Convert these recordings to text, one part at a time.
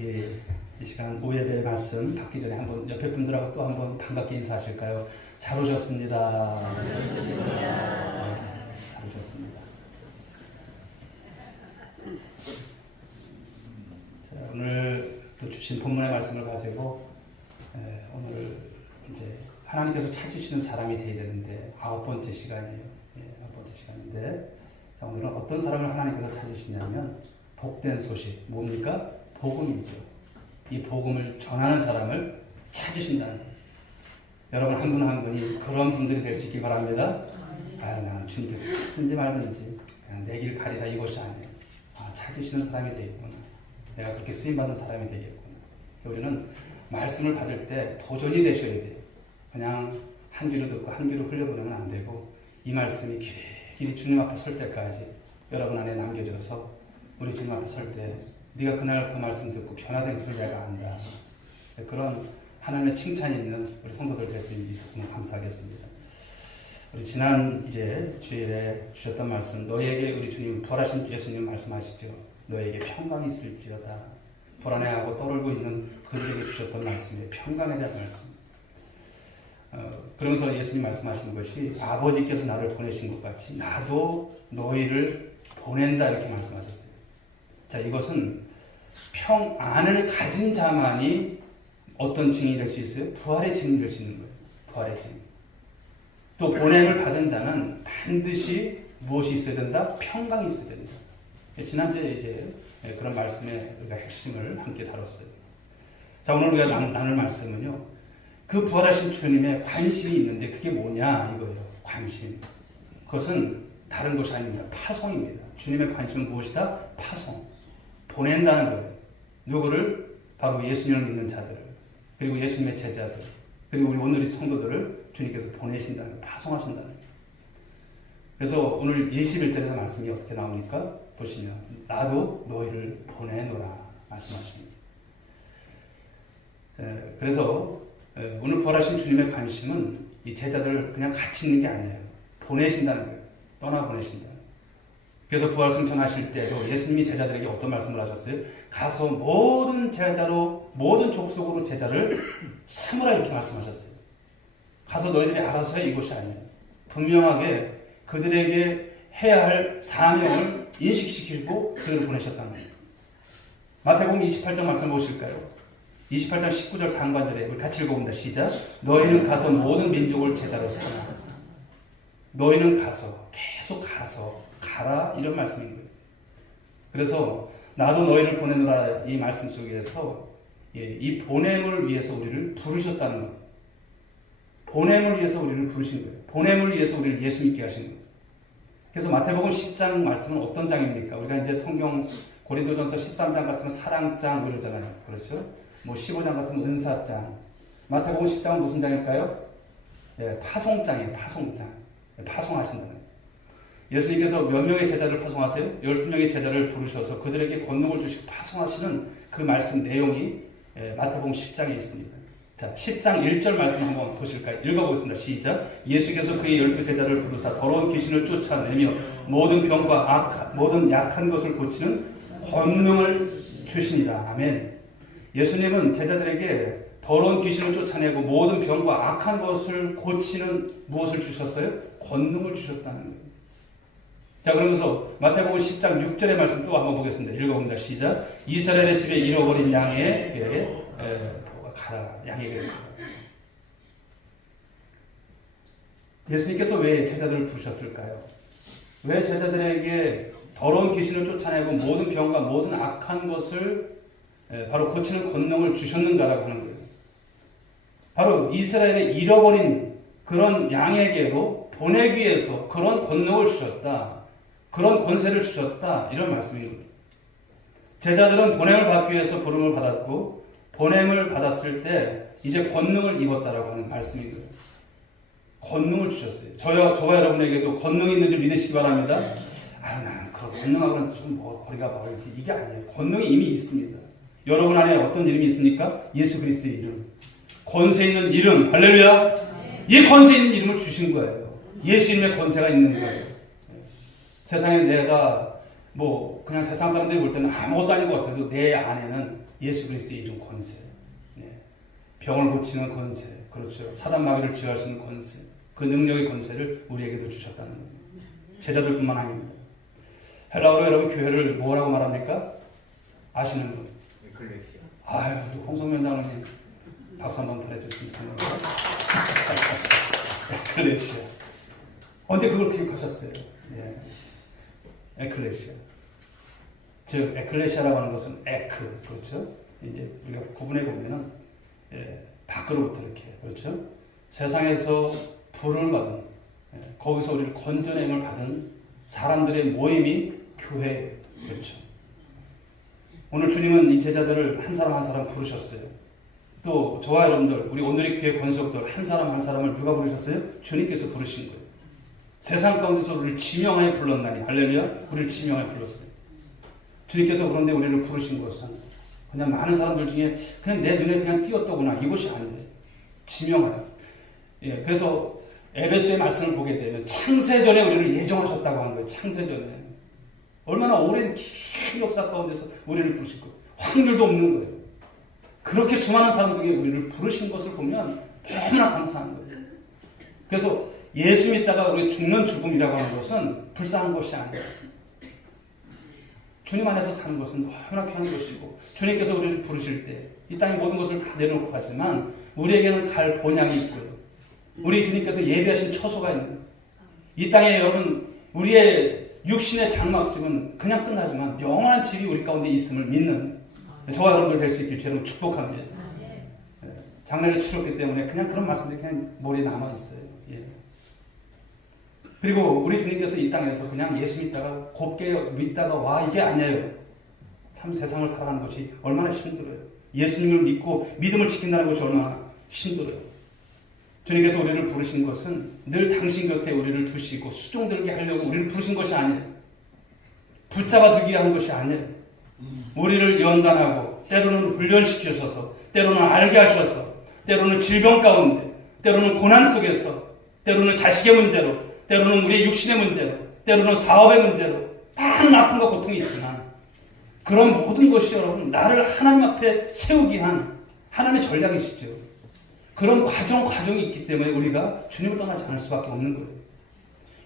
우리 이 시간 오예배 말씀 받기 전에 한번 옆에 분들하고 또 한번 반갑게 인사하실까요? 잘 오셨습니다. 잘 오셨습니다. 자, 오늘 또 주신 본문의 말씀을 가지고 오늘 이제 하나님께서 찾으시는 사람이 되어야 되는데 9번째 시간이에요. 9번째 시간인데 자, 오늘은 어떤 사람을 하나님께서 찾으시냐면 복된 소식, 뭡니까? 복음이죠. 이 복음을 전하는 사람을 찾으신다는 거예요. 여러분 한 분 한 분이 그런 분들이 될 수 있기 바랍니다. 나는 주님께서 찾든지 말든지 그냥 내 길 가리라 이것이 아니에요. 찾으시는 사람이 되겠구나. 내가 그렇게 쓰임받는 사람이 되겠구나. 우리는 말씀을 받을 때 도전이 되셔야 돼요. 그냥 한 귀로 듣고 한 귀로 흘려보내면 안 되고 이 말씀이 길이 주님 앞에 설 때까지 여러분 안에 남겨져서 우리 주님 앞에 설 때 네가 그날 그 말씀 듣고 변화된 것을 내가 안다. 그런 하나님의 칭찬이 있는 우리 성도들 될 수 있었으면 감사하겠습니다. 우리 지난 이제 주일에 주셨던 말씀, 너에게 우리 주님 부활하신 예수님 말씀하시죠. 너에게 평강이 있을지어다. 불안해하고 떠돌고 있는 그들에게 주셨던 말씀이에요. 평강에 대한 말씀. 그러면서 예수님 말씀하시는 것이 아버지께서 나를 보내신 것 같이 나도 너희를 보낸다 이렇게 말씀하셨어요. 자, 이것은 평안을 가진 자만이 어떤 증인이 될 수 있어요? 부활의 증인이 될 수 있는 거예요. 부활의 증인. 또 보냄을 받은 자는 반드시 무엇이 있어야 된다? 평강이 있어야 된다. 지난주에 이제 그런 말씀의 우리가 핵심을 함께 다뤘어요. 자, 오늘 우리가 나눌 말씀은요. 그 부활하신 주님의 관심이 있는데 그게 뭐냐 이거예요. 관심. 그것은 다른 것이 아닙니다. 파송입니다. 주님의 관심은 무엇이다? 파송. 보낸다는 거예요. 누구를? 바로 예수님을 믿는 자들을. 그리고 예수님의 제자들. 그리고 우리 오늘의 성도들을 주님께서 보내신다는 거예요. 파송하신다는 거예요. 그래서 오늘 21절에서 말씀이 어떻게 나오니까 보시면 나도 너희를 보내노라 말씀하십니다. 그래서 오늘 부활하신 주님의 관심은 이 제자들을 그냥 같이 있는 게 아니에요. 보내신다는 거예요. 떠나보내신다. 그래서 부활승 전하실 때도 예수님이 제자들에게 어떤 말씀을 하셨어요? 가서 모든 제자로 모든 족속으로 제자를 삼으라 이렇게 말씀하셨어요. 가서 너희들이 알아서 해 이것이 아니에요. 분명하게 그들에게 해야 할 사명을 인식시키고 그들을 보내셨다는 거예요. 마태복음 28장 말씀 보실까요? 28장 19절 상반절에 우리 같이 읽어봅니다. 시작. 너희는 가서 모든 민족을 제자로 삼아. 너희는 가서 계속 가라 이런 말씀인 거예요. 그래서 나도 너희를 보내노라 이 말씀 속에서 이 보냄을 위해서 우리를 부르셨다는 거예요. 보냄을 위해서 우리를 부르신 거예요. 보냄을 위해서 우리를 예수 믿게 하신 거예요. 그래서 마태복음 10장 말씀은 어떤 장입니까? 우리가 이제 성경 고린도전서 13장 같은 사랑장 그러잖아요. 그렇죠? 뭐 15장 같은 은사장. 마태복음 10장은 무슨 장일까요? 파송장이에요. 파송장. 파송하신다는 거예요. 예수님께서 몇 명의 제자를 파송하세요? 12명의 제자를 부르셔서 그들에게 권능을 주시고 파송하시는 그 말씀 내용이 마태복음 10장에 있습니다. 자, 10장 1절 말씀 한번 보실까요? 읽어보겠습니다. 시작. 예수께서 그의 12 제자를 부르사 더러운 귀신을 쫓아내며 모든 병과 모든 약한 것을 고치는 권능을 주시니라. 아멘. 예수님은 제자들에게 더러운 귀신을 쫓아내고 모든 병과 악한 것을 고치는 무엇을 주셨어요? 권능을 주셨다는 거예요. 자, 그러면서 마태복음 10장 6절의 말씀 또 한번 보겠습니다. 읽어봅니다. 시작. 이스라엘의 집에 잃어버린 양에게 가라. 양에게 가라. 예수님께서 왜 제자들을 부르셨을까요? 왜 제자들에게 더러운 귀신을 쫓아내고 모든 병과 모든 악한 것을 바로 고치는 권능을 주셨는가라고 하는 거예요. 바로 이스라엘의 잃어버린 그런 양에게로 보내기 위해서 그런 권능을 주셨다. 그런 권세를 주셨다. 이런 말씀입니다. 제자들은 보냄을 받기 위해서 부름을 받았고 보냄을 받았을 때 이제 권능을 입었다라고 하는 말씀인 거예요. 권능을 주셨어요. 저와 여러분에게도 권능이 있는 줄 믿으시기 바랍니다. 나는 그런 권능하고는 좀 거리가 멀지. 이게 아니에요. 권능이 이미 있습니다. 여러분 안에 어떤 이름이 있습니까? 예수 그리스도의 이름. 권세 있는 이름. 할렐루야. 이 권세 있는 이름을 주신 거예요. 예수 이름의 권세가 있는 거예요. 세상에 내가 그냥 세상 사람들이 볼 때는 아무것도 아닌 것 같아도 내 안에는 예수 그리스도의 이름 권세, 병을 고치는 권세, 그렇죠. 사단 마귀를 제어할 수 있는 권세, 그 능력의 권세를 우리에게도 주셨다는 겁니다. 제자들뿐만 아닙니다. 헬라어로 여러분 교회를 뭐라고 말합니까? 아시는 분? 에클레시아. 아유, 홍성면 장로님 박수 한번 보내주시면 좋겠네요. 에클레시아. 언제 그걸 기억하셨어요? 에클레시아. 즉 에클레시아라고 하는 것은 에크, 그렇죠? 이제 우리가 구분해 보면은 밖으로부터 이렇게, 그렇죠? 세상에서 불을 받은, 거기서 우리를 건져냄을 받은 사람들의 모임이 교회, 그렇죠? 오늘 주님은 이 제자들을 한 사람 한 사람 부르셨어요. 또 저와 여러분들, 우리 오늘의 교회 권속들 한 사람 한 사람을 누가 부르셨어요? 주님께서 부르신 거예요. 세상 가운데서 우리를 지명하여 불렀나니, 할렐루야, 우리를 지명하여 불렀어요. 주님께서 그런데 우리를 부르신 것은 그냥 많은 사람들 중에 그냥 내 눈에 그냥 띄었더구나, 이것이 아니에요. 지명하여. 그래서 에베소의 말씀을 보게 되면 창세전에 우리를 예정하셨다고 하는 거예요. 창세전에. 얼마나 오랜 긴 역사 가운데서 우리를 부르실 거예요. 확률도 없는 거예요. 그렇게 수많은 사람들에게 우리를 부르신 것을 보면 너무나 감사한 거예요. 그래서 예수 믿다가 우리 죽는 죽음이라고 하는 것은 불쌍한 것이 아니에요. 주님 안에서 사는 것은 너무나 귀한 것이고, 주님께서 우리를 부르실 때 이 땅의 모든 것을 다 내려놓고 가지만 우리에게는 갈 본향이 있고요. 우리 주님께서 예비하신 처소가 있는, 이 땅에 여러분 우리의 육신의 장막집은 그냥 끝나지만 영원한 집이 우리 가운데 있음을 믿는 저와 여러분들 될 수 있길 주님 축복합니다. 장례를 치렀기 때문에 그냥 그런 말씀들이 그냥 머리에 남아있어요. 그리고 우리 주님께서 이 땅에서 그냥 예수 믿다가 곱게 믿다가 와, 이게 아니에요. 참 세상을 살아가는 것이 얼마나 힘들어요. 예수님을 믿고 믿음을 지킨다는 것이 얼마나 힘들어요. 주님께서 우리를 부르신 것은 늘 당신 곁에 우리를 두시고 수종들게 하려고 우리를 부르신 것이 아니에요. 붙잡아 두기 위한 것이 아니에요. 우리를 연단하고 때로는 훈련시키셔서, 때로는 알게 하셔서, 때로는 질병 가운데, 때로는 고난 속에서, 때로는 자식의 문제로, 때로는 우리의 육신의 문제로, 때로는 사업의 문제로 많은 아픔과 고통이 있지만 그런 모든 것이 여러분 나를 하나님 앞에 세우기 위한 하나님의 전략이시죠. 그런 과정이 있기 때문에 우리가 주님을 떠나지 않을 수밖에 없는 거예요.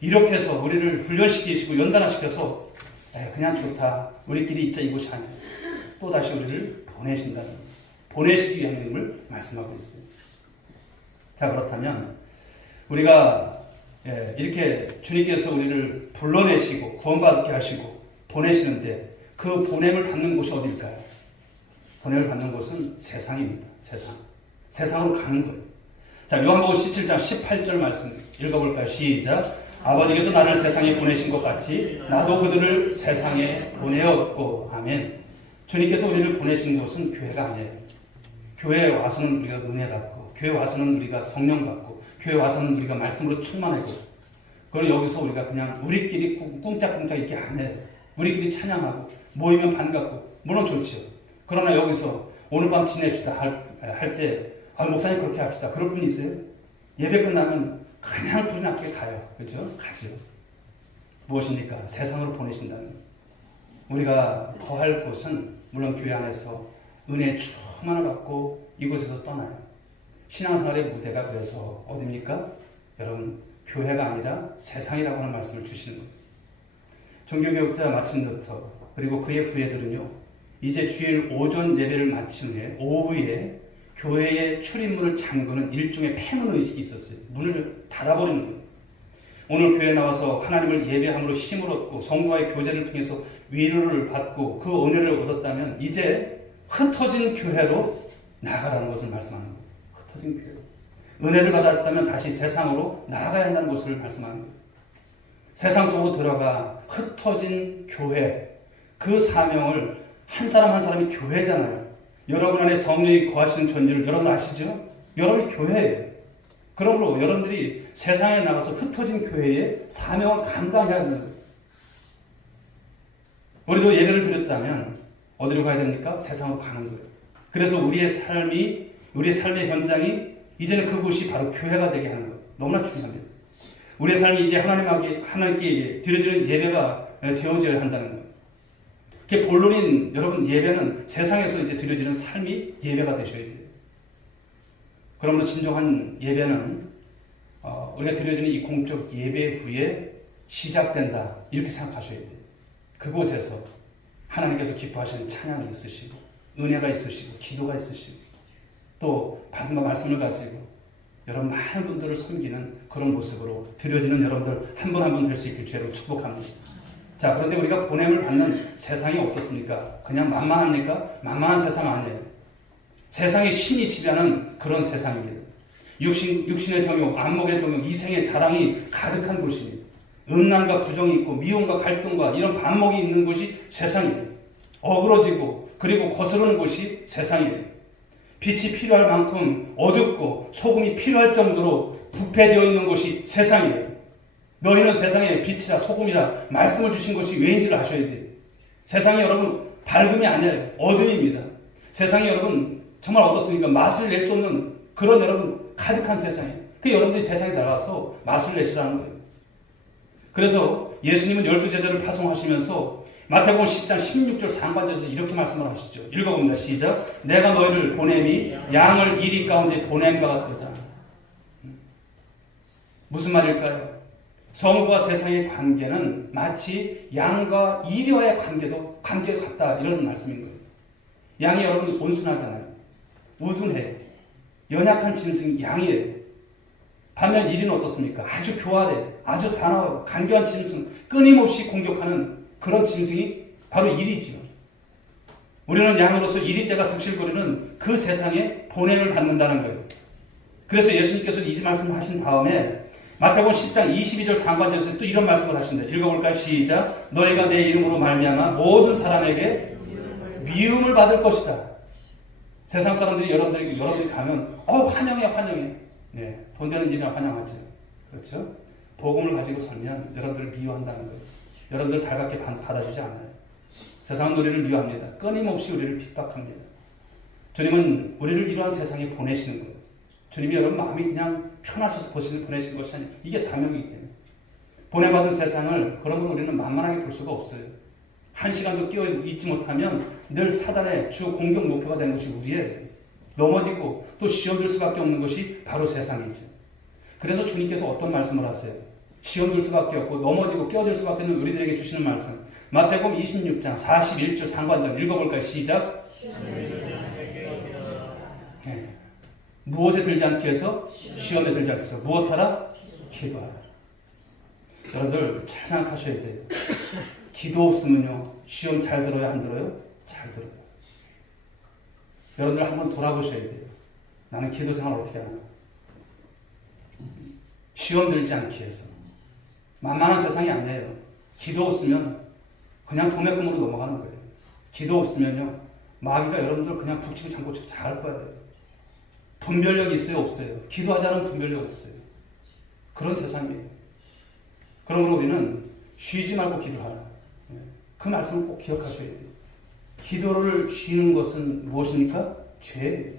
이렇게 해서 우리를 훈련시키시고 연단시켜서 그냥 좋다, 우리끼리 있자, 이것이 아니에요. 또다시 우리를 보내신다는, 보내시기 위한 힘을 말씀하고 있어요. 자, 그렇다면 우리가 이렇게 주님께서 우리를 불러내시고 구원받게 하시고 보내시는데 그 보냄을 받는 곳이 어딜까요? 보냄을 받는 곳은 세상입니다. 세상으로 가는 거예요. 자, 요한복음 17장 18절 말씀 읽어볼까요? 시작. 아버지께서 나를 세상에 보내신 것 같이 나도 그들을 세상에 보내었고. 아멘. 주님께서 우리를 보내신 곳은 교회가 아니에요. 교회에 와서는 우리가 은혜 받고, 교회에 와서는 우리가 성령 받고, 교회에 와서는 우리가 말씀으로 충만하고, 그리고 여기서 우리가 그냥 우리끼리 꿍짝꿍짝 이렇게 안 해요. 우리끼리 찬양하고 모이면 반갑고 물론 좋죠. 그러나 여기서 오늘 밤 지냅시다 할 때 목사님 그렇게 합시다. 그럴 분 있어요? 예배 끝나면 그냥 불이 났게 가요. 그렇죠? 가죠. 무엇입니까? 세상으로 보내신다는 거예요. 우리가 거할 곳은 물론 교회 안에서 은혜의 충만을 받고 이곳에서 떠나요. 신앙생활의 무대가 그래서 어디입니까? 여러분, 교회가 아니라 세상이라고 하는 말씀을 주시는 거예요. 종교개혁자 마틴 루터 그리고 그의 후예들은요, 이제 주일 오전 예배를 마친 후에 오후에 교회의 출입문을 잠그는 일종의 폐문 의식이 있었어요. 문을 닫아버리는 거예요. 오늘 교회에 나와서 하나님을 예배함으로 힘을 얻고 성도와의 교제를 통해서 위로를 받고 그 은혜를 얻었다면 이제 흩어진 교회로 나아가라는 것을 말씀하는 거예요. 흩어진 교회로. 은혜를 받았다면 다시 세상으로 나아가야 한다는 것을 말씀하는 거예요. 세상 속으로 들어가 흩어진 교회, 그 사명을 한 사람 한 사람이 교회잖아요. 여러분 안에 성령이 거하시는 존재를 여러분 아시죠? 여러분이 교회예요. 그러므로 여러분들이 세상에 나가서 흩어진 교회의 사명을 감당해야 하는 거예요. 우리도 예배를 드렸다면 어디로 가야 됩니까? 세상으로 가는 거예요. 그래서 우리의 삶의 현장이 이제는 그곳이 바로 교회가 되게 하는 거예요. 너무나 중요합니다. 우리의 삶이 이제 하나님께 드려지는 예배가 되어져야 한다는 거예요. 그게 본론인 여러분 예배는 세상에서 이제 드려지는 삶이 예배가 되셔야 돼요. 그러므로 진정한 예배는 우리가 드려지는 이 공적 예배 후에 시작된다 이렇게 생각하셔야 돼요. 그곳에서 하나님께서 기뻐하시는 찬양이 있으시고 은혜가 있으시고 기도가 있으시고 또 받은 말씀을 가지고 여러분 많은 분들을 섬기는 그런 모습으로 드려지는 여러분들 한 분 한 분 될 수 있길 주로 축복합니다. 자, 그런데 우리가 보냄을 받는 세상이 어떻습니까? 그냥 만만합니까? 만만한 세상 아니에요. 세상이 신이 지배하는 그런 세상입니다. 육신의 정욕, 안목의 정욕, 이생의 자랑이 가득한 곳입니다. 음란과 부정이 있고 미움과 갈등과 이런 반목이 있는 곳이 세상이에요. 어그러지고 그리고 거스르는 곳이 세상이에요. 빛이 필요할 만큼 어둡고 소금이 필요할 정도로 부패되어 있는 곳이 세상이에요. 너희는 세상의 빛이라 소금이라 말씀을 주신 것이 왜인지를 아셔야 돼요. 세상이 여러분 밝음이 아니에요. 어둠입니다. 세상이 여러분 정말 어떻습니까? 맛을 낼 수 없는 그런 여러분 가득한 세상이에요. 그 여러분들이 세상에 나가서 맛을 내시라는 거예요. 그래서 예수님은 12제자를 파송하시면서 마태복음 10장 16절 상반절에서 이렇게 말씀을 하시죠. 읽어봅니다. 시작. 내가 너희를 보냄이 양을 이리 가운데 보냄과 같도다. 무슨 말일까요? 성부와 세상의 관계는 마치 양과 이리와의 관계가 같다 이런 말씀인 거예요. 양이 여러분 온순하잖아요. 우둔해요. 연약한 짐승이 양이에요. 반면 이리는 어떻습니까? 아주 교활해, 아주 사나워, 간교한 짐승, 끊임없이 공격하는 그런 짐승이 바로 일이죠. 우리는 양으로서 이리 때가 득실거리는 그 세상에 보냄을 받는다는 거예요. 그래서 예수님께서 이 말씀을 하신 다음에 마태복음 10장 22절 상반절에서 또 이런 말씀을 하신다. 읽어볼까요? 시작. 너희가 내 이름으로 말미암아 모든 사람에게 미움을 받을 것이다. 세상 사람들이 여러분들이 가면 환영해 환영해. 네, 돈 되는 일이나 환영하죠. 그렇죠? 복음을 가지고 살면 여러분들을 미워한다는 거예요. 여러분들 달갑게 받아주지 않아요. 세상은 우리를 미워합니다. 끊임없이 우리를 핍박합니다. 주님은 우리를 이러한 세상에 보내시는 거예요. 주님이 여러분 마음이 그냥 편하셔서 보내신 것이 아니에요. 이게 사명이기 때문에. 보내받은 세상을 그러므로 우리는 만만하게 볼 수가 없어요. 한 시간도 끼어 있지 못하면 늘 사단의 주 공격 목표가 되는 것이 우리예요. 넘어지고 또 시험 들 수밖에 없는 것이 바로 세상이죠. 그래서 주님께서 어떤 말씀을 하세요? 시험 들 수밖에 없고 넘어지고 끼어들 수밖에 없는 우리들에게 주시는 말씀. 마태복음 26장 41절 상반절 읽어볼까요? 시작. 네. 무엇에 들지 않게 해서? 시험에 들지 않게 해서. 무엇하라? 기도하라. 여러분들 잘 생각하셔야 돼요. 기도 없으면요. 시험 잘 들어요? 안 들어요? 잘 들어요. 여러분들 한번 돌아보셔야 돼요. 나는 기도 생활 어떻게 하나? 시험 들지 않기 위해서. 만만한 세상이 아니에요. 기도 없으면 그냥 도매 꿈으로 넘어가는 거예요. 기도 없으면요. 마귀가 여러분들 그냥 북치고 장구치고 잘 할 거예요. 분별력이 있어요? 없어요? 기도하지 않으면 분별력 없어요. 그런 세상이에요. 그러므로 우리는 쉬지 말고 기도하라. 그 말씀을 꼭 기억하셔야 돼요. 기도를 쉬는 것은 무엇입니까? 죄예요.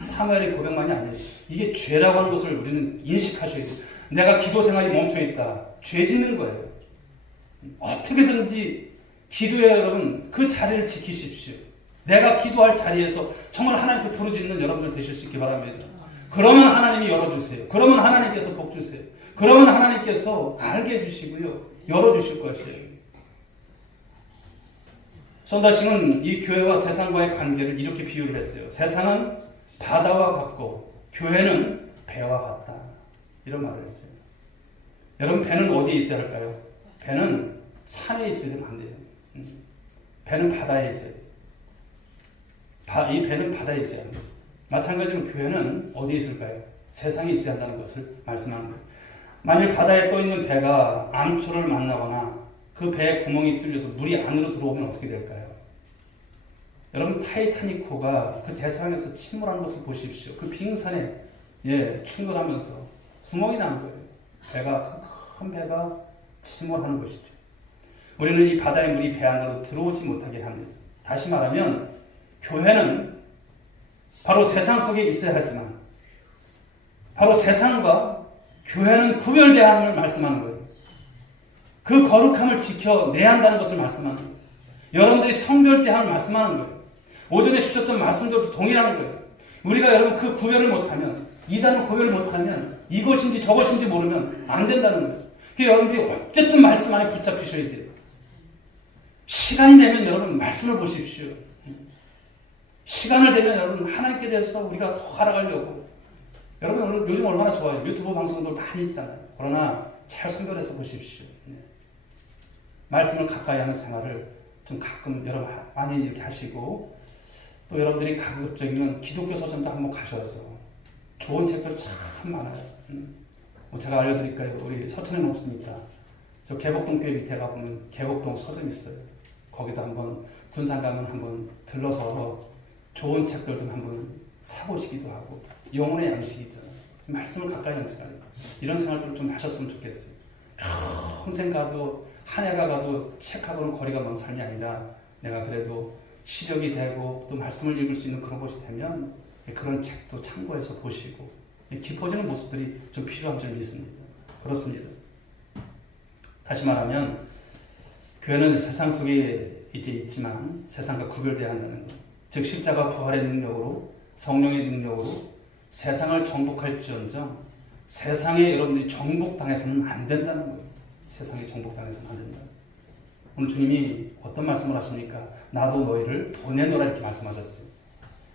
사무엘의 고백만이 아니에요. 이게 죄라고 하는 것을 우리는 인식하셔야 돼요. 내가 기도 생활이 멈춰있다. 죄 짓는 거예요. 어떻게 해서든지 기도에 여러분 그 자리를 지키십시오. 내가 기도할 자리에서 정말 하나님께 부르짖는 여러분들 되실 수 있기 바랍니다. 그러면 하나님이 열어주세요. 그러면 하나님께서 복 주세요. 그러면 하나님께서 알게 해주시고요. 열어주실 것이에요. 선다싱은 이 교회와 세상과의 관계를 이렇게 비유를 했어요. 세상은 바다와 같고 교회는 배와 같다. 이런 말을 했어요. 여러분 배는 어디에 있어야 할까요? 배는 산에 있어야 되면 안 돼요. 배는 바다에 있어야 돼요. 이 배는 바다에 있어야 합니다. 마찬가지로 교회는 어디에 있을까요? 세상에 있어야 한다는 것을 말씀하는 거예요. 만일 바다에 떠있는 배가 암초를 만나거나 그 배에 구멍이 뚫려서 물이 안으로 들어오면 어떻게 될까요? 여러분 타이타닉호가 그 대서양에서 침몰하는 것을 보십시오. 그 빙산에 충돌하면서 구멍이 나는 거예요. 큰 배가 침몰하는 것이죠. 우리는 이 바다의 물이 배 안으로 들어오지 못하게 합니다. 다시 말하면 교회는 바로 세상 속에 있어야 하지만 바로 세상과 교회는 구별돼야 함을 말씀하는 거예요. 그 거룩함을 지켜내야 한다는 것을 말씀하는 거예요. 여러분들이 성결 때 하는 말씀하는 거예요. 오전에 주셨던 말씀들도 동일한 거예요. 우리가 여러분 그 구별을 못하면, 이단을 구별을 못하면, 이것인지 저것인지 모르면 안 된다는 거예요. 그래서 여러분들이 어쨌든 말씀 안에 붙잡히셔야 돼요. 시간이 되면 여러분 말씀을 보십시오. 시간을 되면 여러분 하나님께 대해서 우리가 더 알아가려고. 여러분 오늘 요즘 얼마나 좋아요. 유튜브 방송도 많이 있잖아요. 그러나 잘 선별해서 보십시오. 말씀을 가까이 하는 생활을 좀 가끔 여러분 많이 이렇게 하시고, 또 여러분들이 가급적이면 기독교 서점도 한번 가셔서 좋은 책들 참 많아요. 제가 알려드릴까요? 우리 서촌에 없습니까? 저 개복동교회 밑에 가보면 개복동 서점 있어요. 거기도 한번 군산 가면 한번 들러서 좋은 책들 좀 한번 사보시기도 하고, 영혼의 양식이죠. 말씀을 가까이 하는 생활, 이런 생활들을 좀 하셨으면 좋겠어요. 평생 가도 한 해가 가도 책하고는 거리가 먼 삶이 아니라 내가 그래도 시력이 되고 또 말씀을 읽을 수 있는 그런 곳이 되면 그런 책도 참고해서 보시고 깊어지는 모습들이 좀 필요한 점이 있습니다. 그렇습니다. 다시 말하면 교회는 세상 속에 이제 있지만 세상과 구별되어야 한다는 것. 즉 십자가 부활의 능력으로, 성령의 능력으로 세상을 정복할지언정 세상에 여러분들이 정복당해서는 안 된다는 거예요. 세상에 정복당해서는 안 된다. 오늘 주님이 어떤 말씀을 하십니까? 나도 너희를 보내노라 이렇게 말씀하셨어요.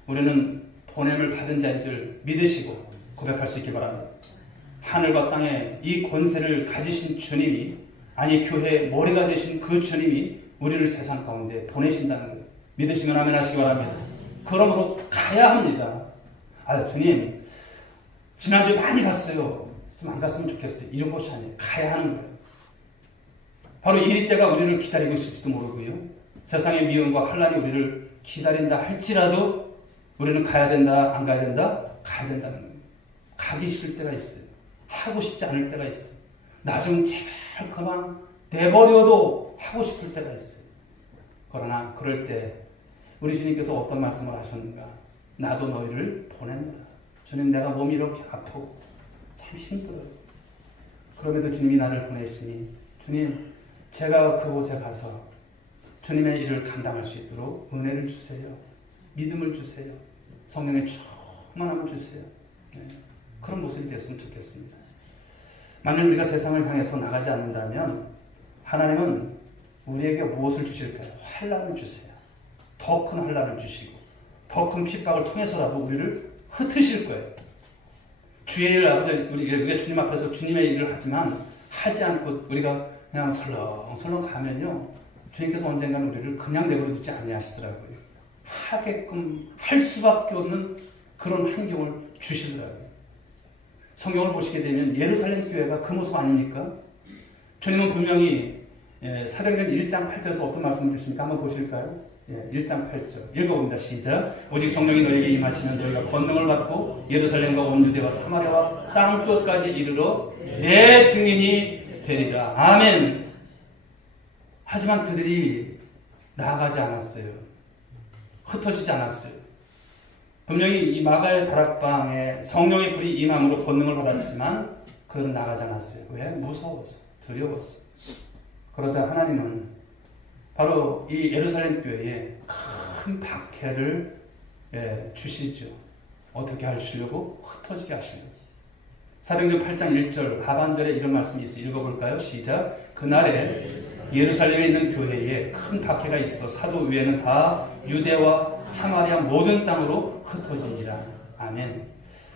우리는 보냄을 받은 자인 줄 믿으시고 고백할 수 있기 바랍니다. 하늘과 땅에 이 권세를 가지신 주님이, 아니 교회의 머리가 되신 그 주님이 우리를 세상 가운데 보내신다는 거예요. 믿으시면 아멘 하시기 바랍니다. 그러므로 가야 합니다. 주님 지난주에 많이 갔어요. 좀 안 갔으면 좋겠어요. 이런 것이 아니에요. 가야 하는 거예요. 바로 이 때가 우리를 기다리고 있을지도 모르고요. 세상의 미움과 환란이 우리를 기다린다 할지라도 우리는 가야 된다, 안 가야 된다? 가야 된다는 거예요. 가기 싫을 때가 있어요. 하고 싶지 않을 때가 있어요. 나 좀 제발 그만 내버려도 하고 싶을 때가 있어요. 그러나 그럴 때 우리 주님께서 어떤 말씀을 하셨는가? 나도 너희를 보낸다. 주님, 내가 몸이 이렇게 아프고 참 힘들어요. 그럼에도 주님이 나를 보내시니 주님, 제가 그곳에 가서 주님의 일을 감당할 수 있도록 은혜를 주세요. 믿음을 주세요. 성령의 충만함을 주세요. 네. 그런 모습이 됐으면 좋겠습니다. 만약 우리가 세상을 향해서 나가지 않는다면 하나님은 우리에게 무엇을 주실까요? 환난을 주세요. 더 큰 환난을 주시고 더 큰 핍박을 통해서라도 우리를 흩으실 거예요. 주의 일 아버지, 우리가 주님 앞에서 주님의 일을 하지만 하지 않고 우리가 그냥 설렁설렁 가면요, 주님께서 언젠가는 우리를 그냥 내버려두지 아니하시더라고요. 하게끔 할 수밖에 없는 그런 환경을 주시더라고요. 성경을 보시게 되면 예루살렘 교회가 그 모습 아닙니까? 주님은 분명히 사도행전 1장 8절에서 어떤 말씀을 주십니까? 한번 보실까요? 1장 8절 읽어봅니다. 시작. 오직 성령이 너희에게 임하시면 너희가 권능을 받고 예루살렘과 온 유대와 사마리아와 땅끝까지 이르러 내 증인이 되리라. 아멘. 하지만 그들이 나아가지 않았어요. 흩어지지 않았어요. 분명히 이 마가의 다락방에 성령의 불이 임함으로 권능을 받았지만 그들은 나가지 않았어요. 왜? 무서워서, 두려웠어. 그러자 하나님은 바로 이 예루살렘 교회에 큰 박해를 주시죠. 어떻게 하시려고? 흩어지게 하시려고. 사도행전 8장 1절 하반절에 이런 말씀이 있어요. 읽어볼까요? 시작. 그날에 예루살렘에 있는 교회에 큰 박해가 있어 사도 위에는 다 유대와 사마리아 모든 땅으로 흩어지니라. 아멘.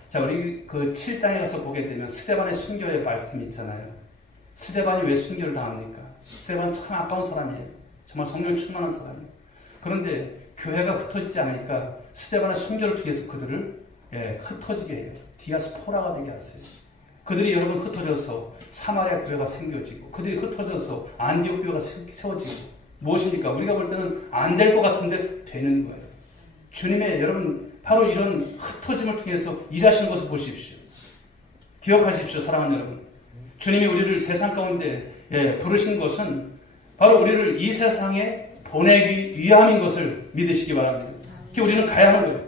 자, 우리 그 7장에 가서 보게 되면 스데반의 순교의 말씀이 있잖아요. 스데반이 왜 순교를 당합니까? 스데반은 참 아까운 사람이에요. 정말 성령 충만한 사람이에요. 그런데 교회가 흩어지지 않으니까 스데반의 순교를 통해서 그들을 흩어지게 해요. 디아스포라가 되게 하세요. 그들이 여러분 흩어져서 사마리아 교회가 생겨지고 그들이 흩어져서 안디옥 교회가 세워지고 무엇입니까? 우리가 볼 때는 안 될 것 같은데 되는 거예요. 주님의 여러분 바로 이런 흩어짐을 통해서 일하시는 것을 보십시오. 기억하십시오. 사랑하는 여러분. 주님이 우리를 세상 가운데 부르신 것은 바로 우리를 이 세상에 보내기 위함인 것을 믿으시기 바랍니다. 우리는 가야 하는 거예요.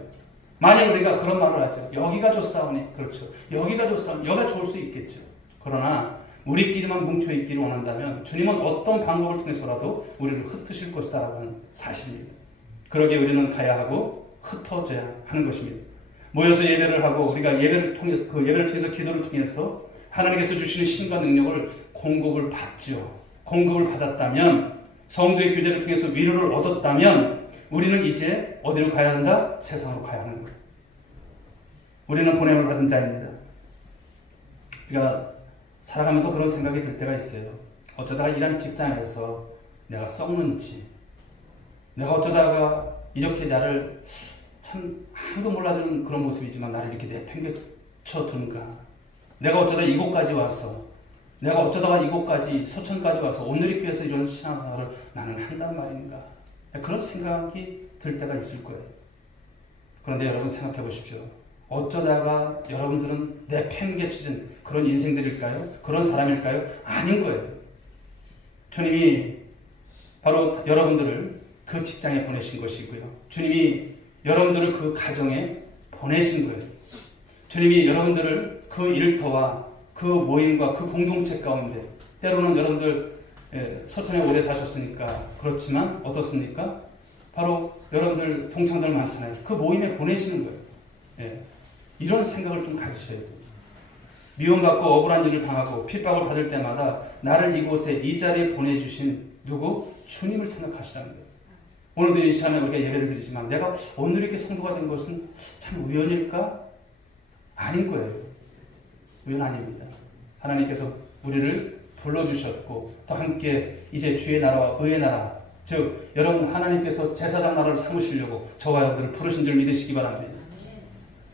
만약 우리가 그런 말을 하죠. 여기가 좋사오니. 그렇죠. 여기가 좋사오니. 여기가 좋을 수 있겠죠. 그러나 우리끼리만 뭉쳐있기를 원한다면 주님은 어떤 방법을 통해서라도 우리를 흩으실 것이다라고 하는 사실입니다. 그러기에 우리는 가야 하고 흩어져야 하는 것입니다. 모여서 예배를 하고 우리가 예배를 통해서 그 예배를 통해서 기도를 통해서 하나님께서 주시는 힘과 능력을 공급을 받죠. 공급을 받았다면 성도의 교제를 통해서 위로를 얻었다면 우리는 이제 어디로 가야 한다? 세상으로 가야 하는 거예요. 우리는 보냄을 받은 자입니다. 우리가 살아가면서 그런 생각이 들 때가 있어요. 어쩌다가 일한 직장에서 내가 썩는지, 내가 어쩌다가 이렇게 나를 참 아무도 몰라주는 그런 모습이지만 나를 이렇게 내팽개쳐 두는가, 내가 어쩌다 이곳까지 왔어, 내가 어쩌다가 이곳까지 서천까지 와서 오늘을 위해서 이런 신앙생활을 나는 한단 말인가, 그런 생각이 들 때가 있을 거예요. 그런데 여러분 생각해 보십시오. 어쩌다가 여러분들은 내팽개쳐진 그런 인생들일까요? 그런 사람일까요? 아닌 거예요. 주님이 바로 여러분들을 그 직장에 보내신 것이고요. 주님이 여러분들을 그 가정에 보내신 거예요. 주님이 여러분들을 그 일터와 그 모임과 그 공동체 가운데, 때로는 여러분들 서천에 오래 사셨으니까 그렇지만 어떻습니까? 바로 여러분들 동창들 많잖아요. 그 모임에 보내시는 거예요. 예. 이런 생각을 좀 가지셔야 돼요. 미움받고 억울한 일을 당하고 핍박을 받을 때마다 나를 이곳에 이 자리에 보내주신 누구? 주님을 생각하시라는 거예요. 오늘도 이 시간에 우리가 예배를 드리지만 내가 오늘 이렇게 성도가 된 것은 참 우연일까? 아닌 거예요. 우연 아닙니다. 하나님께서 우리를 불러주셨고 또 함께 이제 주의 나라와 의의 나라, 즉 여러분 하나님께서 제사장 나라를 삼으시려고 저와 여러분들을 부르신 줄 믿으시기 바랍니다.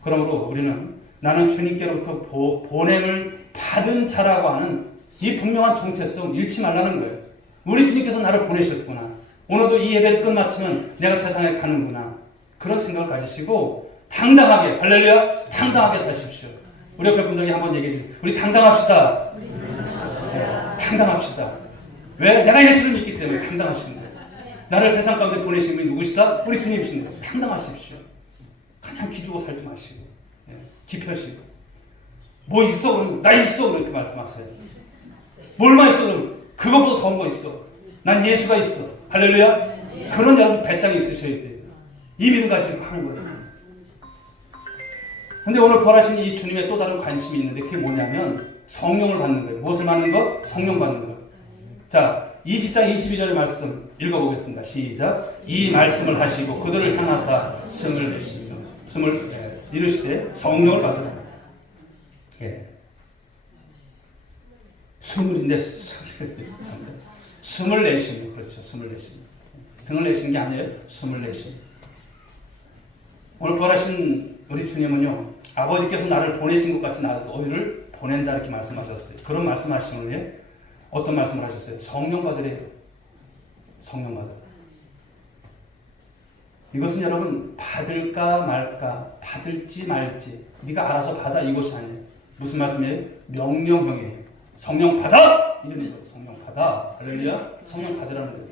그러므로 우리는 나는 주님께로부터 보냄을 받은 자라고 하는 이 분명한 정체성 잃지 말라는 거예요. 우리 주님께서 나를 보내셨구나. 오늘도 이 예배를 끝마치면 내가 세상에 가는구나. 그런 생각을 가지시고 당당하게, 할렐루야, 당당하게 사십시오. 우리 옆에 분들에게 한번 얘기해 주세요. 우리 당당합시다. 당당합시다. 왜? 내가 예수를 믿기 때문에 당당하신 거예요. 나를 세상 가운데 보내신 분이 누구시다? 우리 주님이신 거예요. 당당하십시오. 그냥 기주고 살지 마시고, 기펴시고, 뭐 있어? 그럼 나 있어. 그렇게 말씀하세요. 뭘만 있어? 그럼 그것보다 더한 거 있어. 난 예수가 있어. 할렐루야. 그런 여러분 배짱이 있으셔야 돼요. 이 믿음 가지고 하는 거예요. 근데 오늘 부활하신 이 주님의 또 다른 관심이 있는데 그게 뭐냐면 성령을 받는 거예요. 무엇을 받는 거? 성령 받는 거. 자, 20장 22절의 말씀 읽어보겠습니다. 시작. 이 말씀을 하시고 그들을 향하사 승을 내시며 승을 이르시되 성령을 받으라. 예. 승을 내시며, 그렇죠. 승을 내시며. 승을 내시는 게 아니에요. 승을 내시며. 오늘 부활하신 우리 주님은요, 아버지께서 나를 보내신 것 같이 나도 너희를 보낸다 이렇게 말씀하셨어요. 그런 말씀하시는 후에 어떤 말씀을 하셨어요? 성령 받으래요. 성령 받으라. 이것은 여러분 받을까 말까, 받을지 말지 네가 알아서 받아 이것이 아니에요. 무슨 말씀이에요? 명령형이에요. 성령 받아! 이러는 거예요. 성령 받아. 할렐루야. 성령 받으라는 거예요.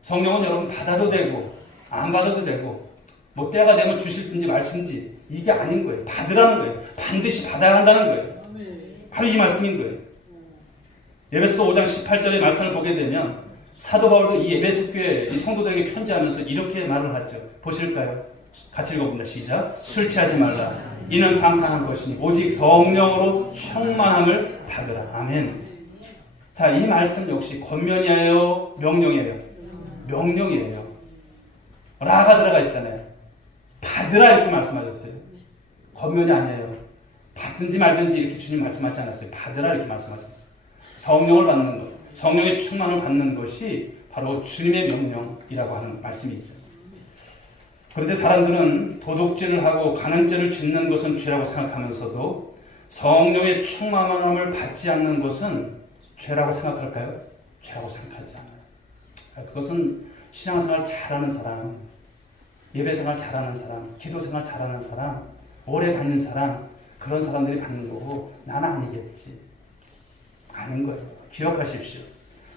성령은 여러분 받아도 되고 안 받아도 되고 뭐 때가 되면 주실든지 말든지 이게 아닌 거예요. 받으라는 거예요. 반드시 받아야 한다는 거예요. 바로 이 말씀인 거예요. 에베소 5장 18절의 말씀을 보게 되면 사도 바울도 이 에베소 교회 이 성도들에게 편지하면서 이렇게 말을 하죠. 보실까요? 같이 읽어봅니다. 시작. 술 취하지 말라. 이는 방탕한 것이니 오직 성령으로 충만함을 받으라. 아멘. 자, 이 말씀 역시 권면이에요? 명령이에요? 명령이에요. 라가 들어가 있잖아요. 받으라 이렇게 말씀하셨어요. 권면이 아니에요. 받든지 말든지 이렇게 주님 말씀하지 않았어요. 받으라 이렇게 말씀하셨어요. 성령을 받는 것, 성령의 충만을 받는 것이 바로 주님의 명령이라고 하는 말씀이죠. 그런데 사람들은 도둑질을 하고 간음죄를 짓는 것은 죄라고 생각하면서도 성령의 충만함을 받지 않는 것은 죄라고 생각할까요? 죄라고 생각하지 않아요. 그것은 신앙생활 잘하는 사람, 예배생활 잘하는 사람, 기도생활 잘하는 사람, 오래 다닌 사람, 그런 사람들이 받는 거고 나는 아니겠지. 아닌 거예요. 기억하십시오.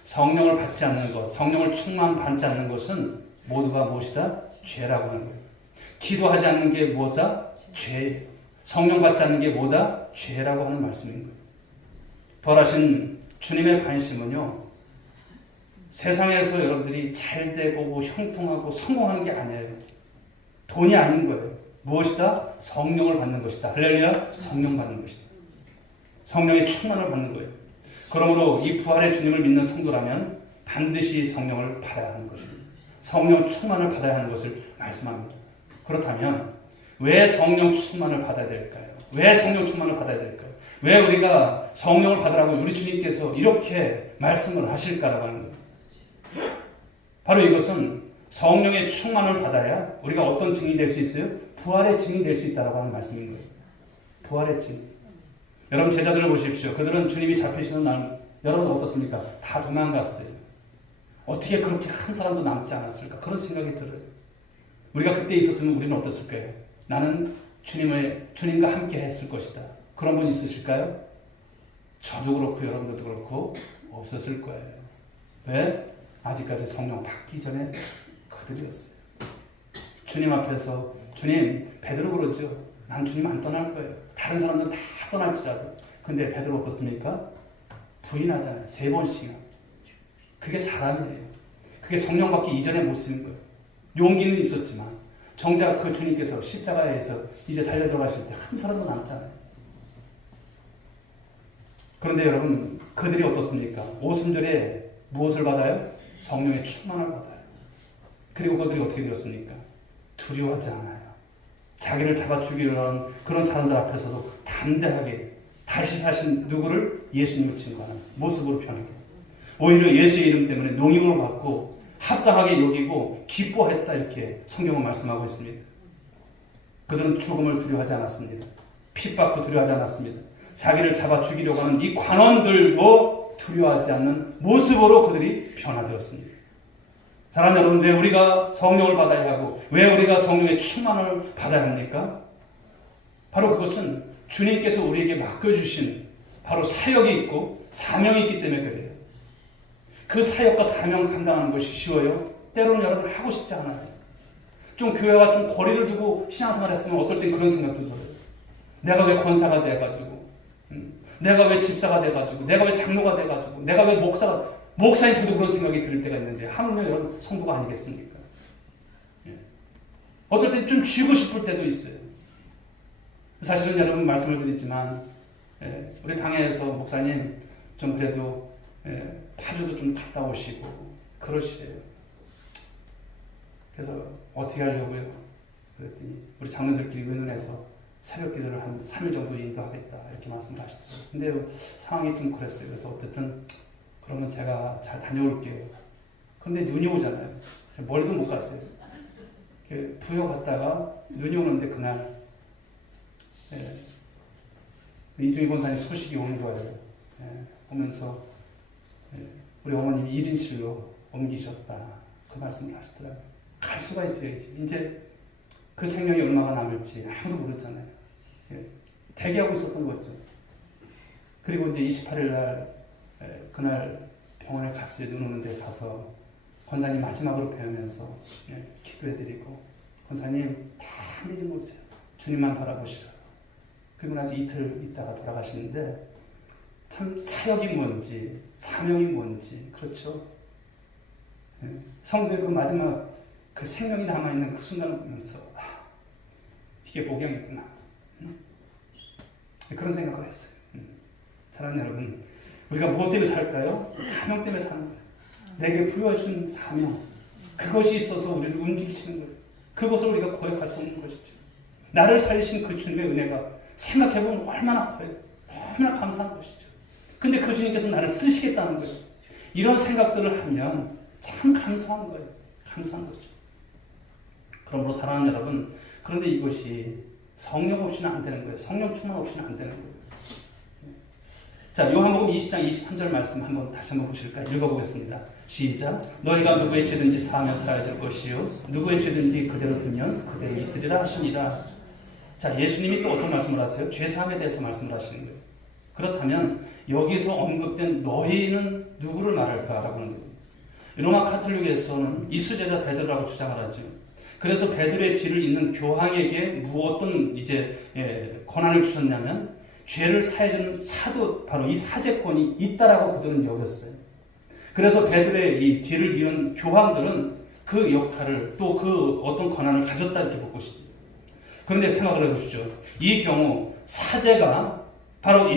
성령을 받지 않는 것, 성령을 충만받지 않는 것은 모두가 무엇이다? 죄라고 하는 거예요. 기도하지 않는 게 뭐다? 죄예요. 성령 받지 않는 게 뭐다? 죄라고 하는 말씀인 거예요. 부활하신 주님의 관심은요, 세상에서 여러분들이 잘 되고 형통하고 성공하는 게 아니에요. 돈이 아닌 거예요. 무엇이다? 성령을 받는 것이다. 할렐루야. 성령 받는 것이다. 성령의 충만을 받는 거예요. 그러므로 이 부활의 주님을 믿는 성도라면 반드시 성령을 받아야 하는 것입니다. 성령 충만을 받아야 하는 것을 말씀합니다. 그렇다면 왜 성령 충만을 받아야 될까요? 왜 성령 충만을 받아야 될까요? 왜 우리가 성령을 받으라고 우리 주님께서 이렇게 말씀을 하실까라고 하는 거예요. 바로 이것은 성령의 충만을 받아야 우리가 어떤 증인이 될 수 있어요? 부활의 증인이 될 수 있다고 하는 말씀인 거예요. 부활의 증인. 여러분 제자들을 보십시오. 그들은 주님이 잡히시는 날 여러분 어떻습니까? 다 도망갔어요. 어떻게 그렇게 한 사람도 남지 않았을까? 그런 생각이 들어요. 우리가 그때 있었으면 우리는 어땠을 거예요? 나는 주님과 함께 했을 것이다. 그런 분 있으실까요? 저도 그렇고 여러분들도 그렇고 없었을 거예요. 왜? 아직까지 성령 받기 전에 그들이었어요. 주님 앞에서 주님, 베드로 그러죠. 난 주님 안 떠날 거예요. 다른 사람들 다 떠날지라도. 근데 베드로 어떻습니까? 부인하잖아요. 3번씩이나. 그게 사람이에요. 그게 성령 받기 이전의 모습인 거예요. 용기는 있었지만 정작 그 주님께서 십자가에서 이제 달려 들어가실 때 한 사람도 남잖아요. 그런데 여러분 그들이 어떻습니까? 오순절에 무엇을 받아요? 성령의 충만을 받아요. 그리고 그들이 어떻게 되었습니까? 두려워하지 않아요. 자기를 잡아 죽이려 하는 그런 사람들 앞에서도 담대하게 다시 사신 누구를? 예수님을 증거하는 모습으로 변하게. 오히려 예수의 이름 때문에 농임을 받고 합당하게 여기고 기뻐했다 이렇게 성경은 말씀하고 있습니다. 그들은 죽음을 두려워하지 않았습니다. 핍박도 두려워하지 않았습니다. 자기를 잡아 죽이려고 하는 이 관원들도 두려워하지 않는 모습으로 그들이 변화되었습니다. 사랑하는 여러분, 왜 우리가 성령을 받아야 하고 왜 우리가 성령의 충만을 받아야 합니까? 바로 그것은 주님께서 우리에게 맡겨주신 바로 사역이 있고 사명이 있기 때문에 그래요. 그 사역과 사명을 감당하는 것이 쉬워요? 때로는 여러분 하고 싶지 않아요. 좀 교회와 좀 거리를 두고 신앙생활 했으면 어떨 땐 그런 생각도 들어요. 내가 왜 권사가 돼가지고 내가 왜 집사가 돼가지고 내가 왜 장로가 돼가지고 내가 왜 목사인 저도 그런 생각이 들 때가 있는데 하물며 여러분 성도가 아니겠습니까? 어떨 땐 좀 쥐고 싶을 때도 있어요. 사실은 여러분 말씀을 드리지만 우리 당회에서 목사님 좀 그래도 파주도 좀 갔다 오시고 그러시래요. 그래서 어떻게 하려고요? 그랬더니 우리 장로들끼리 의논해서 새벽 기도를 한 3일 정도 인도하겠다 이렇게 말씀을 하시더라고요. 근데 상황이 좀 그랬어요. 그래서 어쨌든 그러면 제가 잘 다녀올게요. 근데 눈이 오잖아요. 머리도 못 갔어요. 부여 갔다가 눈이 오는데 그날 이중희 권사님 소식이 오는 거예요. 오면서 우리 어머님이 1인실로 옮기셨다. 그 말씀을 하시더라고요. 갈 수가 있어야지. 이제 그 생명이 얼마나 남을지 아무도 모르잖아요. 대기하고 있었던 거죠. 그리고 이제 28일 날 그날 병원에 갔어요. 눈 오는 데 가서 권사님 마지막으로 뵈면서 기도해드리고 권사님 다 믿음 오세요. 주님만 바라보시라. 그리고 나서 이틀 있다가 돌아가시는데 참 사역이 뭔지 사명이 뭔지 그렇죠. 성도의 그 마지막 그 생명이 남아있는 그 순간을 보면서 이게 복양이구나. 그런 생각을 했어요. 사랑하는 여러분, 우리가 무엇 때문에 살까요? 사명 때문에 사는 거예요. 내게 부여주신 사명, 그것이 있어서 우리를 움직이시는 거예요. 그것을 우리가 고역할 수 없는 것이죠. 나를 살리신 그 주님의 은혜가 생각해보면 얼마나 커요. 얼마나 감사한 것이죠. 근데 그 주님께서 나를 쓰시겠다는 거예요. 이런 생각들을 하면 참 감사한 거예요. 감사한 거죠. 그러므로 사랑하는 여러분, 그런데 이것이 성령 없이는 안 되는 거예요. 성령 충만 없이는 안 되는 거예요. 자, 요한복음 20장 23절 말씀 다시 한번 보실까요? 읽어보겠습니다. 시작. 너희가 누구의 죄든지 사하며 살아야 될 것이요 누구의 죄든지 그대로 두면 그대로 있으리라 하시니라. 자, 예수님이 또 어떤 말씀을 하세요? 죄사함에 대해서 말씀을 하시는 거예요. 그렇다면 여기서 언급된 너희는 누구를 말할까라고 하는 거예요. 로마 카톨릭에서는 이수제자 베드로라고 주장을 하죠. 그래서 베드로의 뒤를 잇는 교황에게 어떤 이제 권한을 주셨냐면 죄를 사해주는 사도 바로 이 사제권이 있다라고 그들은 여겼어요. 그래서 베드로의 이 뒤를 이은 교황들은 그 역할을 또 그 어떤 권한을 가졌다 이렇게 볼 것입니다. 그런데 생각을 해보시죠. 이 경우 사제가 바로 우리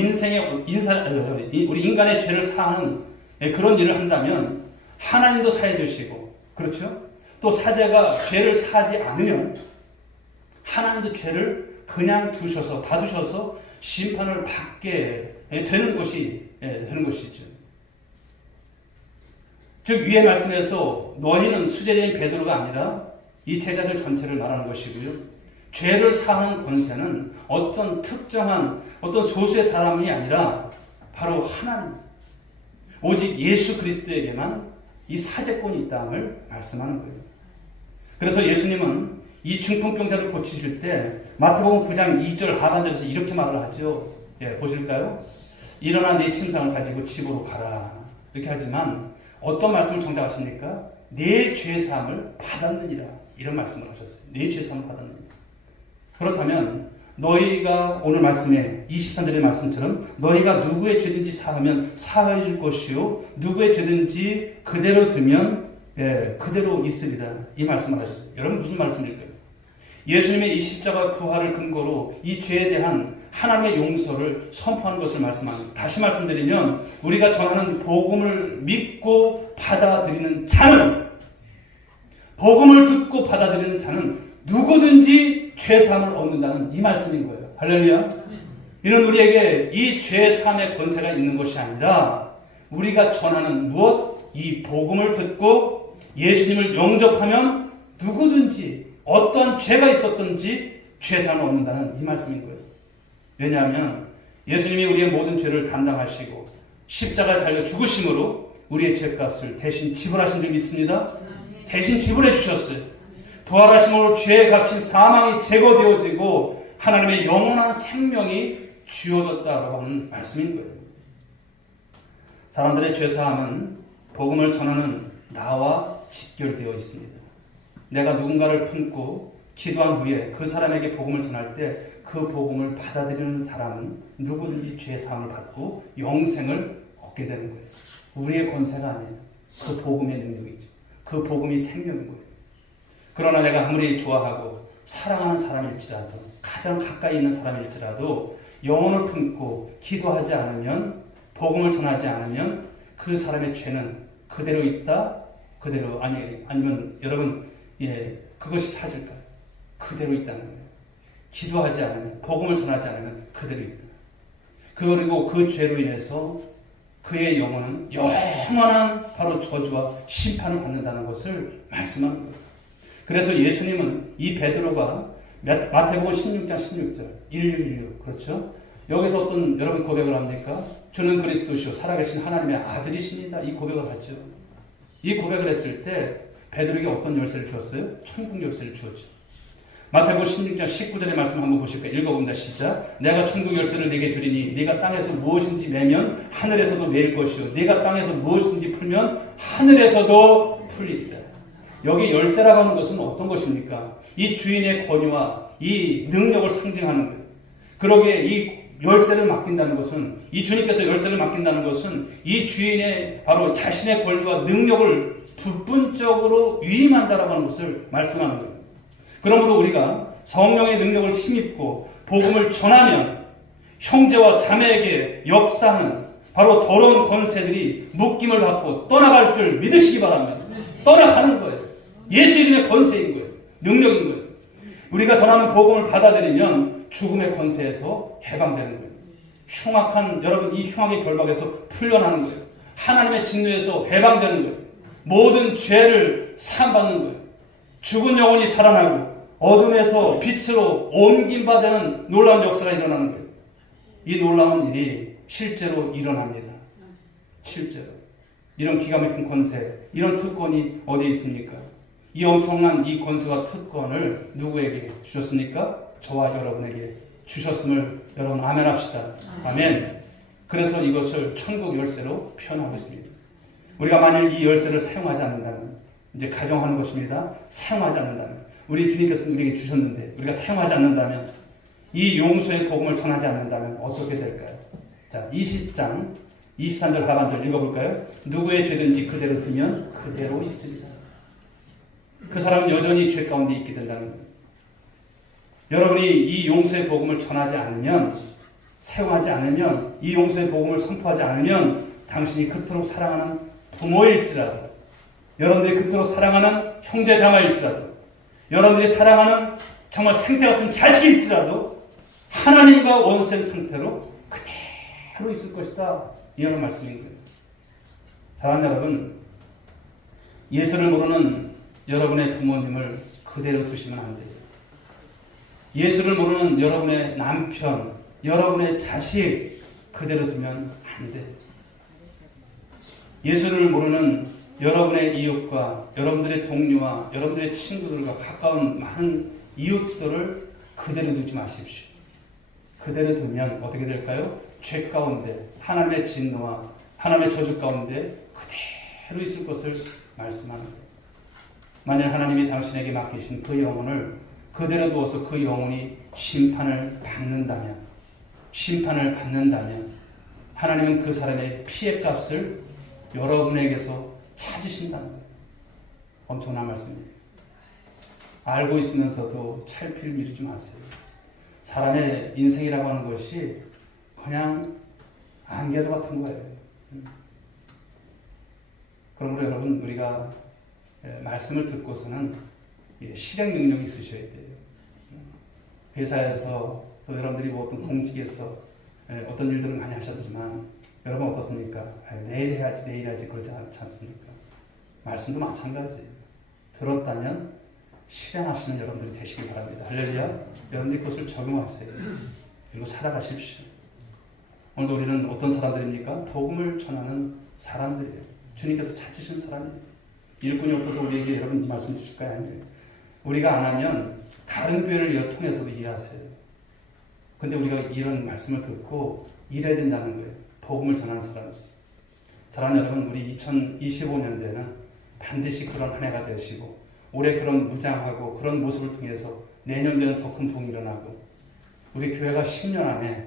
인간의 죄를 사하는 그런 일을 한다면 하나님도 사해 주시고, 그렇죠? 또 사제가 죄를 사하지 않으면 하나님도 죄를 그냥 봐두셔서 심판을 받게 되는 것이죠. 즉 위의 말씀에서 너희는 수제자인 베드로가 아니라 이 제자들 전체를 말하는 것이고요. 죄를 사하는 권세는 어떤 특정한 어떤 소수의 사람이 아니라 바로 하나님, 오직 예수 그리스도에게만 이 사제권이 있다함을 말씀하는 거예요. 그래서 예수님은 이 중풍병자를 고치실 때 마태복음 9장 2절 하반절에서 이렇게 말을 하죠. 보실까요? 일어나 네 침상을 가지고 집으로 가라. 이렇게 하지만 어떤 말씀을 정작하십니까? 내 죄사함을 받았느니라. 이런 말씀을 하셨어요. 내 죄사함을 받았느니라. 그렇다면 너희가 오늘 말씀에 23절의 말씀처럼 너희가 누구의 죄든지 사하면 사하여 줄 것이요 누구의 죄든지 그대로 두면 그대로 있으리라. 이 말씀을 하셨어요. 여러분 무슨 말씀일까요? 예수님의 이 십자가 부활을 근거로 이 죄에 대한 하나님의 용서를 선포하는 것을 말씀합니다. 다시 말씀드리면 우리가 전하는 복음을 믿고 받아들이는 자는, 복음을 듣고 받아들이는 자는 누구든지 죄사함을 얻는다는 이 말씀인 거예요. 할렐루야. 이는 우리에게 이 죄사함의 권세가 있는 것이 아니라 우리가 전하는 무엇? 이 복음을 듣고 예수님을 영접하면 누구든지 어떠한 죄가 있었든지 죄사함을 얻는다는 이 말씀인 거예요. 왜냐하면 예수님이 우리의 모든 죄를 담당하시고 십자가에 달려 죽으심으로 우리의 죄값을 대신 지불하신 줄 믿습니다. 대신 지불해 주셨어요. 부활하심으로 죄의 값인 사망이 제거되어지고 하나님의 영원한 생명이 주어졌다라고 하는 말씀인 거예요. 사람들의 죄사함은 복음을 전하는 나와 직결되어 있습니다. 내가 누군가를 품고 기도한 후에 그 사람에게 복음을 전할 때 그 복음을 받아들이는 사람은 누구든지 죄사함을 받고 영생을 얻게 되는 거예요. 우리의 권세가 아니에요. 그 복음의 능력이죠. 그 복음이 생명인 거예요. 그러나 내가 아무리 좋아하고 사랑하는 사람일지라도, 가장 가까이 있는 사람일지라도 영혼을 품고 기도하지 않으면, 복음을 전하지 않으면 그 사람의 죄는 그대로 있다, 그대로 아니면 여러분 그것이 사실까요? 그대로 있다는 거예요. 기도하지 않으면, 복음을 전하지 않으면 그대로 있다. 그리고 그 죄로 인해서 그의 영혼은 영원한 바로 저주와 심판을 받는다는 것을 말씀하는 거예요. 그래서 예수님은 이 베드로가 마태복음 16장 16절 1616 그렇죠? 여기서 어떤 여러분 고백을 합니까? 주는 그리스도시요 살아계신 하나님의 아들이십니다. 이 고백을 하죠. 이 고백을 했을 때 베드로에게 어떤 열쇠를 주었어요? 천국 열쇠를 주었죠. 마태복음 16장 19절의 말씀 한번 보실까요? 읽어봅니다. 시작. 내가 천국 열쇠를 네게 주리니 네가 땅에서 무엇인지 매면 하늘에서도 매일 것이요 네가 땅에서 무엇인지 풀면 하늘에서도 풀리리라. 여기 열쇠라고 하는 것은 어떤 것입니까? 이 주인의 권위와 이 능력을 상징하는 거예요. 그러기에 이 열쇠를 맡긴다는 것은, 이 주님께서 열쇠를 맡긴다는 것은 이 주인의 바로 자신의 권위와 능력을 불분적으로 위임한다라고 하는 것을 말씀하는 거예요. 그러므로 우리가 성령의 능력을 힘입고 복음을 전하면 형제와 자매에게 역사하는 바로 더러운 권세들이 묶임을 받고 떠나갈 줄 믿으시기 바랍니다. 떠나가는 거예요. 예수 이름의 권세인 거예요. 능력인 거예요. 우리가 전하는 복음을 받아들이면 죽음의 권세에서 해방되는 거예요. 흉악한, 여러분 이 흉악의 결박에서 풀려나는 거예요. 하나님의 진노에서 해방되는 거예요. 모든 죄를 사함받는 거예요. 죽은 영혼이 살아나고 어둠에서 빛으로 옮김받는 놀라운 역사가 일어나는 거예요. 이 놀라운 일이 실제로 일어납니다. 실제로. 이런 기가 막힌 권세, 이런 특권이 어디에 있습니까? 이 엄청난 이 권세와 특권을 누구에게 주셨습니까? 저와 여러분에게 주셨음을 여러분 아멘 합시다. 아멘. 그래서 이것을 천국 열쇠로 표현하고 있습니다. 우리가 만일 이 열쇠를 사용하지 않는다면, 이제 가정하는 것입니다. 사용하지 않는다면, 우리 주님께서 우리에게 주셨는데 우리가 사용하지 않는다면 이 용서의 복음을 전하지 않는다면 어떻게 될까요? 자, 20장 23절 하반절 읽어볼까요? 누구의 죄든지 그대로 두면 그대로 있으리라. 그 사람은 여전히 죄 가운데 있게 된다는 거예요. 여러분이 이 용서의 복음을 전하지 않으면, 사용하지 않으면, 이 용서의 복음을 선포하지 않으면 당신이 그토록 사랑하는 부모일지라도, 여러분들이 그토록 사랑하는 형제자매일지라도, 여러분들이 사랑하는 정말 생태 같은 자식일지라도 하나님과 원수된 상태로 그대로 있을 것이다. 이런 말씀인 거예요. 사랑하는 여러분, 예수를 모르는 여러분의 부모님을 그대로 두시면 안 돼요. 예수를 모르는 여러분의 남편, 여러분의 자식 그대로 두면 안 돼요. 예수를 모르는 여러분의 이웃과 여러분들의 동료와 여러분들의 친구들과 가까운 많은 이웃들을 그대로 두지 마십시오. 그대로 두면 어떻게 될까요? 죄 가운데 하나님의 진노와 하나님의 저주 가운데 그대로 있을 것을 말씀하는 거예요. 만약 하나님이 당신에게 맡기신 그 영혼을 그대로 두어서 그 영혼이 심판을 받는다면 하나님은 그 사람의 피해 값을 여러분에게서 찾으신다는 거예요. 엄청난 말씀입니다. 알고 있으면서도 찰필 미루지 마세요. 사람의 인생이라고 하는 것이 그냥 안개도 같은 거예요. 그러므로 여러분, 우리가 말씀을 듣고서는 실행 능력이 있으셔야 돼요. 회사에서 또 여러분들이 뭐 어떤 공직에서 어떤 일들을 많이 하셨지만 여러분 어떻습니까? 내일 해야지 그러지 않지 않습니까? 말씀도 마찬가지예요. 들었다면 실행하시는 여러분들이 되시기 바랍니다. 할렐루야. 여러분들이 그것을 적용하세요. 그리고 살아가십시오. 오늘도 우리는 어떤 사람들입니까? 복음을 전하는 사람들이에요. 주님께서 찾으시는 사람이에요. 일꾼이 없어서 우리에게 여러분 이 말씀 주실까요? 아니에요. 우리가 안 하면 다른 교회를 통해서도 일하세요. 근데 우리가 이런 말씀을 듣고 일해야 된다는 거예요. 복음을 전하는 사람이었어요. 사랑하는 여러분, 우리 2025년대는 반드시 그런 한 해가 되시고 올해 그런 무장하고 그런 모습을 통해서 내년에는 더 큰 복이 일어나고 우리 교회가 10년 안에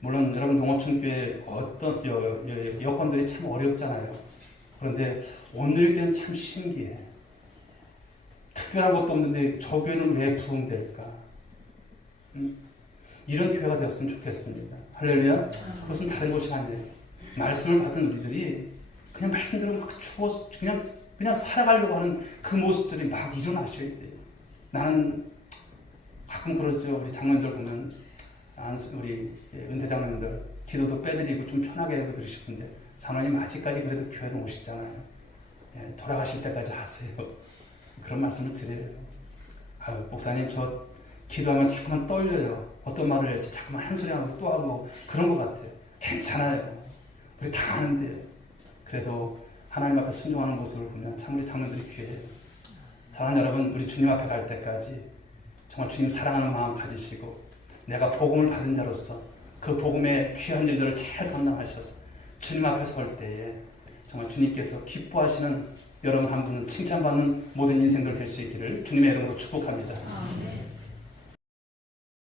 물론 여러분 농어촌교회 어떤 여건들이 참 어렵잖아요. 그런데 오늘 교회는 참 신기해. 특별한 것도 없는데 저 교회는 왜 부흥될까? 이런 교회가 되었으면 좋겠습니다. 할렐루야. 그것은 다른 것이 아니에요. 말씀을 받은 우리들이 그냥 말씀대로 막 죽어서 그냥 살아가려고 하는 그 모습들이 막 일어나셔야 돼요. 나는 가끔 그러죠. 우리 장로님들 보면 우리 은퇴 장로님들 기도도 빼드리고 좀 편하게 하고 들으시는데 장로님 아직까지 그래도 교회는 오시잖아요. 돌아가실 때까지 하세요. 그런 말씀을 드려요. 목사님 저 기도하면 자꾸만 떨려요. 어떤 말을 할지 자꾸만 한 소리 하고 또 하고 그런 것 같아요. 괜찮아요. 우리 다 아는데 그래도 하나님 앞에 순종하는 모습을 보면 참 우리 장로들이 귀해요. 사랑하는 여러분, 우리 주님 앞에 갈 때까지 정말 주님 사랑하는 마음 가지시고 내가 복음을 받은 자로서 그 복음의 귀한 일들을 잘 감당하셔서 주님 앞에 설 때에 정말 주님께서 기뻐하시는 여러분 한 분은 칭찬받는 모든 인생들 될 수 있기를 주님의 이름으로 축복합니다.